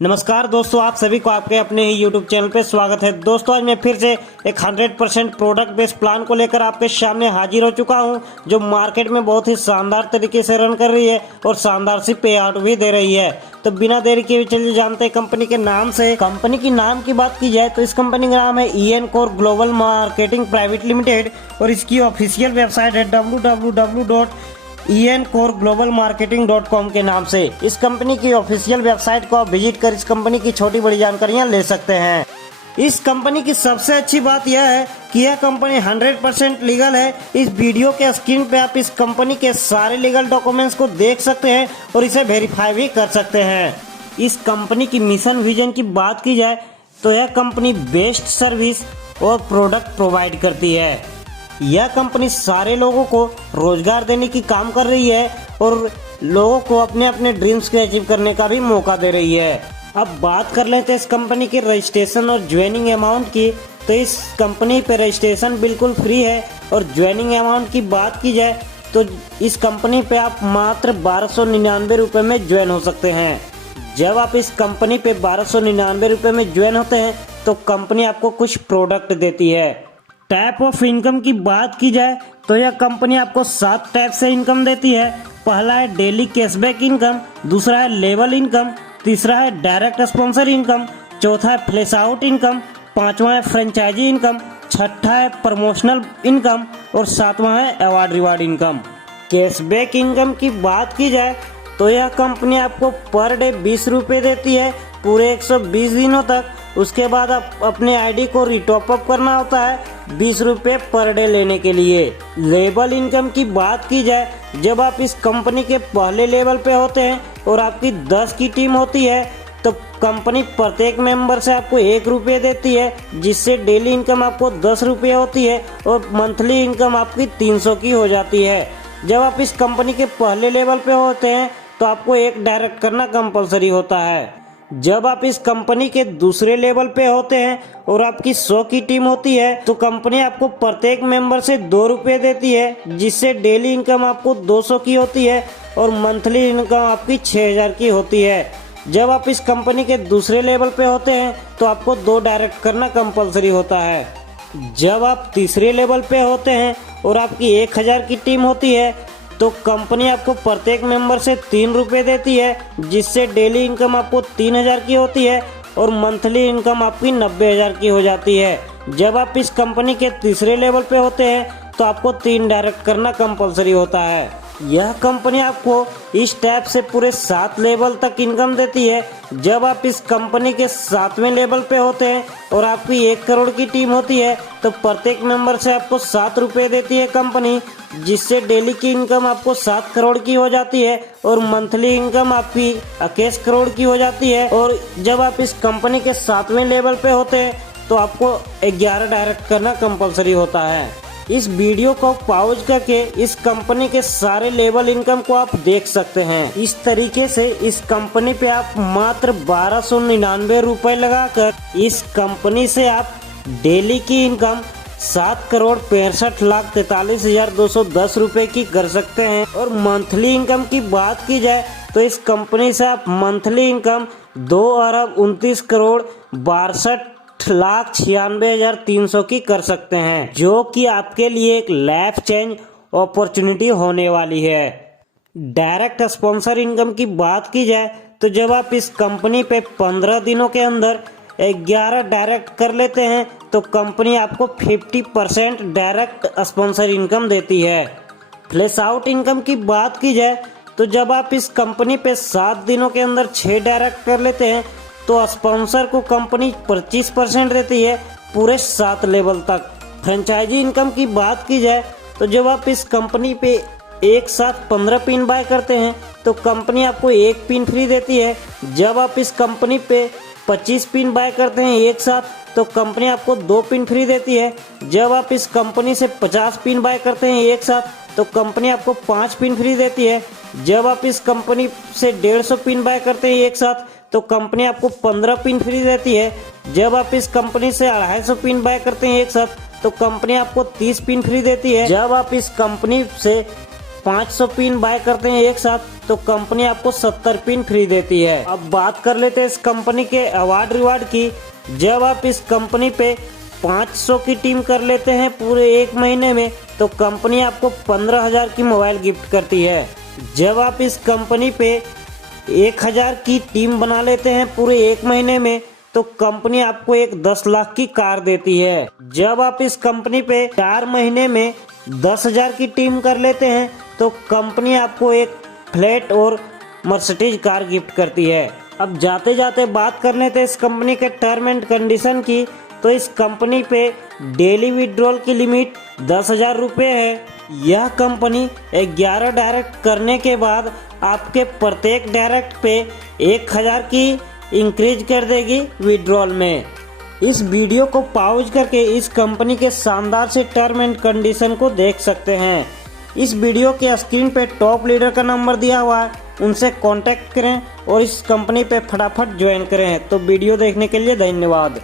नमस्कार दोस्तों, आप सभी को आपके अपने ही YouTube चैनल पे स्वागत है। दोस्तों आज मैं फिर से एक 100% प्रोडक्ट बेस्ड प्लान को लेकर आपके सामने हाजिर हो चुका हूं, जो मार्केट में बहुत ही शानदार तरीके से रन कर रही है और शानदार सी पे आउट भी दे रही है। तो बिना देरी के चलिए जानते हैं कंपनी के नाम से। कंपनी की नाम की बात की जाए तो इस कंपनी का नाम है EN core global marketing private limited और इसकी ऑफिशियल वेबसाइट है www.encoreglobalmarketing.com के नाम से। इस कंपनी की ऑफिशियल वेबसाइट को आप विजिट कर इस कंपनी की छोटी बड़ी जानकारियां ले सकते हैं। इस कंपनी की सबसे अच्छी बात यह है कि यह कंपनी 100% लीगल है। इस वीडियो के स्क्रीन पे आप इस कंपनी के सारे लीगल डॉक्यूमेंट्स को देख सकते हैं और इसे वेरीफाई भी कर सकते हैं। इस कंपनी की मिशन विजन की बात की जाए तो यह कंपनी बेस्ट सर्विस और प्रोडक्ट प्रोवाइड करती है। यह कंपनी सारे लोगों को रोजगार देने की काम कर रही है और लोगों को अपने अपने ड्रीम्स को अचीव करने का भी मौका दे रही है। अब बात कर लेते हैं इस कंपनी के रजिस्ट्रेशन और ज्वाइनिंग अमाउंट की। तो इस कंपनी पे रजिस्ट्रेशन बिल्कुल फ्री है और ज्वाइनिंग अमाउंट की बात की जाए तो इस कंपनी पे आप मात्र 1299 रुपये में ज्वाइन हो सकते हैं। जब आप इस कंपनी पे 1299 रुपये में ज्वाइन होते हैं तो कंपनी आपको कुछ प्रोडक्ट देती है। टाइप ऑफ इनकम की बात की जाए तो यह कंपनी आपको 7 टाइप से इनकम देती है। पहला है डेली कैशबैक इनकम, दूसरा है लेवल इनकम, तीसरा है डायरेक्ट स्पॉन्सर इनकम, चौथा है फ्लैश आउट इनकम, पांचवा है फ्रेंचाइजी इनकम, छठा है प्रमोशनल इनकम और सातवां है award reward income. Cashback income की बात की जाए तो यह कंपनी आपको पर डे 20 रुपये देती है पूरे 120 दिनों तक। उसके बाद आप अपने आईडी को रिटॉप अप करना होता है 20 रुपये पर डे लेने के लिए। लेवल इनकम की बात की जाए, जब आप इस कंपनी के पहले लेवल पे होते हैं और आपकी 10 की टीम होती है तो कंपनी प्रत्येक मेंबर से आपको 1 रुपये देती है, जिससे डेली इनकम आपको 10 रुपये होती है और मंथली इनकम आपकी 300 की हो जाती है। जब आप इस कंपनी के पहले लेवल पे होते हैं तो आपको एक डायरेक्ट करना कंपलसरी होता है। जब आप इस कंपनी के दूसरे लेवल पे होते हैं और आपकी 100 की टीम होती है तो कंपनी आपको प्रत्येक मेंबर से 2 रुपये देती है, जिससे डेली इनकम आपको 200 की होती है और मंथली इनकम आपकी 6000 की होती है। जब आप इस कंपनी के दूसरे लेवल पे होते हैं तो आपको 2 डायरेक्ट करना कंपलसरी होता है। जब आप तीसरे लेवल पे होते हैं और आपकी 1000 की टीम होती है तो कंपनी आपको प्रत्येक मेंबर से 3 रुपये देती है, जिससे डेली इनकम आपको 3000 की होती है और मंथली इनकम आपकी 90000 की हो जाती है। जब आप इस कंपनी के तीसरे लेवल पे होते हैं तो आपको 3 डायरेक्ट करना कंपलसरी होता है। यह कंपनी आपको इस टाइप से पूरे 7 लेवल तक इनकम देती है। जब आप इस कंपनी के 7वें लेवल पे होते हैं और आपकी 1 करोड़ की टीम होती है तो प्रत्येक मेंबर से आपको 7 रुपये देती है कंपनी, जिससे डेली की इनकम आपको 7 करोड़ की हो जाती है और मंथली इनकम आपकी 21 करोड़ की हो जाती है। और जब आप इस कंपनी के 7वें लेवल पे होते हैं तो आपको 11 डायरेक्ट करना कंपलसरी होता है। इस वीडियो को पॉज करके इस कंपनी के सारे लेवल इनकम को आप देख सकते हैं। इस तरीके से इस कंपनी पे आप मात्र 1299 रुपए लगाकर इस कंपनी से आप डेली की इनकम 7,65,43,210 रुपए की कर सकते हैं। और मंथली इनकम की बात की जाए तो इस कंपनी से आप मंथली इनकम 2,29,62,62,96,300 की कर सकते हैं, जो कि आपके लिए एक लाइफ चेंज अपॉर्चुनिटी होने वाली है। डायरेक्ट स्पॉन्सर इनकम की बात की जाए तो जब आप इस कंपनी पे 15 दिनों के अंदर 11 डायरेक्ट कर लेते हैं तो कंपनी आपको 50% डायरेक्ट स्पॉन्सर इनकम देती है। फ्लैश आउट इनकम की बात की जाए तो जब आप इस कंपनी पे 7 दिनों के अंदर 6 डायरेक्ट कर लेते हैं तो स्पॉन्सर को कंपनी 25% देती है पूरे 7 लेवल तक। फ्रेंचाइजी इनकम की बात की जाए तो जब आप इस कंपनी पे एक साथ 15 पिन बाय करते हैं तो कंपनी आपको 1 पिन फ्री देती है। जब आप इस कंपनी पे 25 पिन बाय करते हैं एक साथ तो कंपनी आपको 2 पिन फ्री देती है। जब आप इस कंपनी से 50 पिन बाय करते हैं एक साथ तो कंपनी आपको 5 पिन फ्री देती है। जब आप इस कंपनी से 150 पिन बाय करते हैं एक साथ तो कंपनी आपको 15 पिन फ्री देती है। जब आप इस कंपनी से 250 पिन बाय करते हैं एक साथ तो कंपनी आपको 30 पिन फ्री देती है। जब आप इस कंपनी से 500 पिन बाय करते हैं एक साथ तो कंपनी आपको 70 पिन फ्री देती है। अब बात कर लेते हैं इस कंपनी के अवार्ड रिवार्ड की। जब आप इस कंपनी पे 500 की टीम कर लेते हैं पूरे एक महीने में तो कंपनी आपको 15,000 की मोबाइल गिफ्ट करती है। जब आप इस कंपनी पे 1,000 की टीम बना लेते हैं पूरे एक महीने में तो कंपनी आपको एक 10 लाख की कार देती है। जब आप इस कंपनी पे 4 महीने में 10,000 की टीम कर लेते हैं तो कंपनी आपको एक फ्लैट और मर्सिडीज कार गिफ्ट करती है। अब जाते जाते बात कर लेते हैं इस कंपनी के टर्म एंड कंडीशन की। तो इस कंपनी पे डेली विड्रॉल की लिमिट 10,000 रुपये है। यह कंपनी 11 डायरेक्ट करने के बाद आपके प्रत्येक डायरेक्ट पे 1,000 की इंक्रीज कर देगी विड्रॉल में। इस वीडियो को पॉज करके इस कंपनी के शानदार से टर्म एंड कंडीशन को देख सकते हैं। इस वीडियो के स्क्रीन पे टॉप लीडर का नंबर दिया हुआ है, उनसे कांटेक्ट करें और इस कंपनी पे फटाफट ज्वाइन करें। तो वीडियो देखने के लिए धन्यवाद।